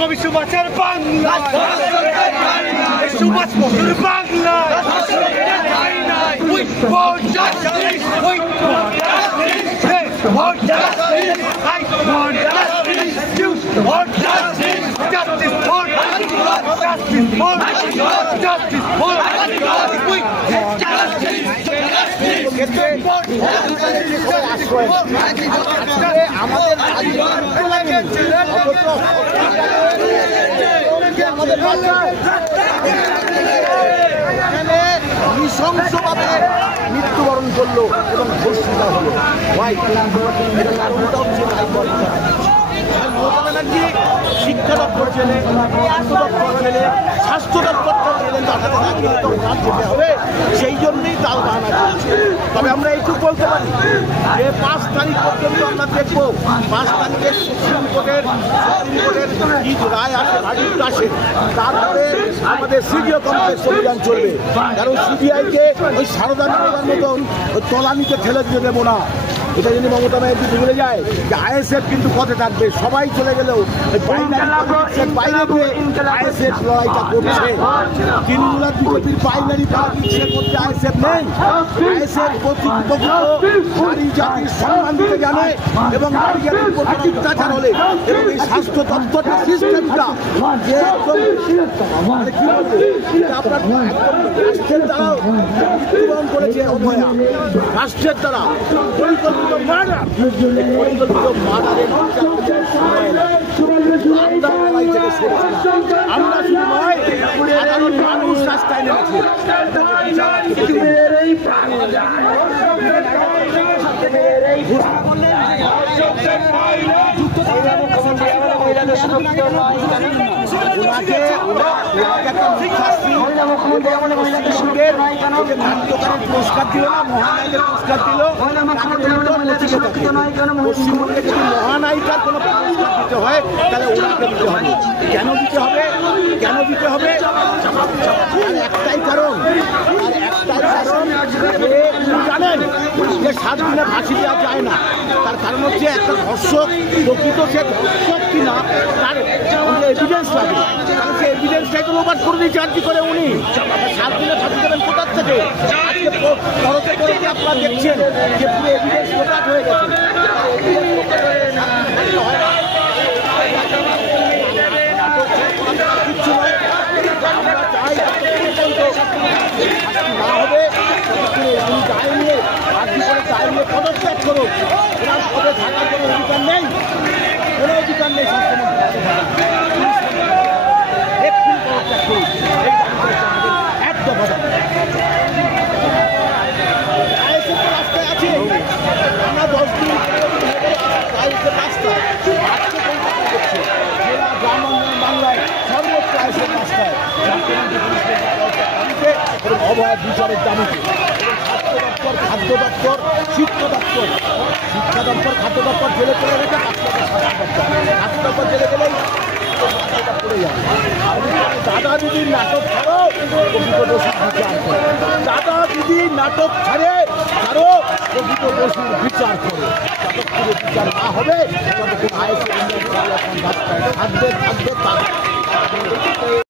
কবি সুভাষের বাংলা সুভাষ বসুর বাংলা নৃশংসভাবে মৃত্যুবরণ করলো এবং ধর্ষিতা হলো। মমতা ব্যানার্জি শিক্ষা দপ্তর ছেলে, স্বাস্থ্য দপ্তর ছেলে, স্বাস্থ্য দপ্তরটা ছেলে তার হাতে লাগিয়ে তো ওনার যেতে হবে, সেই জন্যই তাল বাহানা করছে। তবে আমরা এইটুকু বলতে পারি যে 5 তারিখ পর্যন্ত আমরা দেখবো 5 তারিখের সুপ্রিম কোর্টের কি রায় আসে, ভার্ডিক্ট আসে, তারপরে আমাদের সিডিও কমপ্লেক্স অভিযান চলবে। কারণ সিবিআইকে ওই সারদা মেয়ের মতন ওই তলানিতে ঠেলে দিয়ে দেবো না, এটা যদি মমতা ব্যানার্জি ভুলে যায় যে আইএসএফ কিন্তু পথে থাকবে। সবাই চলে গেলেও বাইরে গিয়ে আইএসএফ লড়াইটা করছে। তৃণমূলের বিজেপির বাইনারি পলিটিক্সের মধ্যে আইএসএফ নেই। আইএসএফ প্রকৃত নারী জাতির সম্মান দিতে জানে এবং নারী জাতির প্রতি অত্যাচার হলে এবং এই স্বাস্থ্য দপ্তরের সিস্টেমটা যে একদম মানে কি বলবো আপনার রাষ্ট্রের দ্বারাও মৃত্যুবরণ করেছে অভয়া, রাষ্ট্রের দ্বারা পরিকল্পিত মার্ডার, পরিকল্পিত মার্ডারের আমরা শুধু নয় সাধারণ মানুষ রাস্তায় নেমেছে। পুরস্কার দিল না, মহানায়কের পুরস্কার দিল। পশ্চিমবঙ্গে যদি মহানায়িকার কোনো পুরস্কার দিতে হয় তাহলে ওনাকে দিতে হবে। কেন দিতে হবে? কেন দিতে হবে? একটাই কারণ, আর একটাই কারণ জানেন যে 7 দিনে ফাঁসি দেওয়া যায় না। তার কারণ হচ্ছে একটা ধর্ষক প্রকৃত সে ধর্ষক কিনা তার এভিডেন্স লাগে। কারণ সে এভিডেন্সটাই তো লোপাট করে দিয়েছে আর কি করে উনি। 7 দিনে ফাঁসি দেবেন কোথার থেকে? আজকে পরতে করে আপনারা দেখছেন যে পুরো এভিডেন্স লোপাট হয়ে গেছে। আমরা চাই না হবে উনি দায় নিয়ে আর্জি করে দায় নিয়ে পদত্যাগ করুন। ওনার পদে থাকার কোনো অধিকার নেই, কোনো অধিকার নেই। একটু পদত্যাগ করুন, একদম রাস্তায় আছে। আমরা 10 দিন রাস্তায় আজকে কলকাতা করছে জেলা গ্রাম বাংলায় সর্বোচ্চ আইসের রাস্তায় অভয় বিচারের দাবিতে স্বাস্থ্য দপ্তর, খাদ্য দপ্তর, শিক্ষা দপ্তর, শিক্ষা দপ্তর, খাদ্য দপ্তর জেলে চলে গেছে। স্বাস্থ্য দপ্তর জেলে গেলেই পড়ে যাবে। দাদা দিদির নাটক ছাড়ো, প্রকৃত দোষীর বিচার করো। দাদা দিদির নাটক ছাড়ে ছাড়ো, প্রকৃত দোষীর বিচার করো। যতক্ষণ বিচার না হবে ততক্ষণ আইএসএফ থাকবে।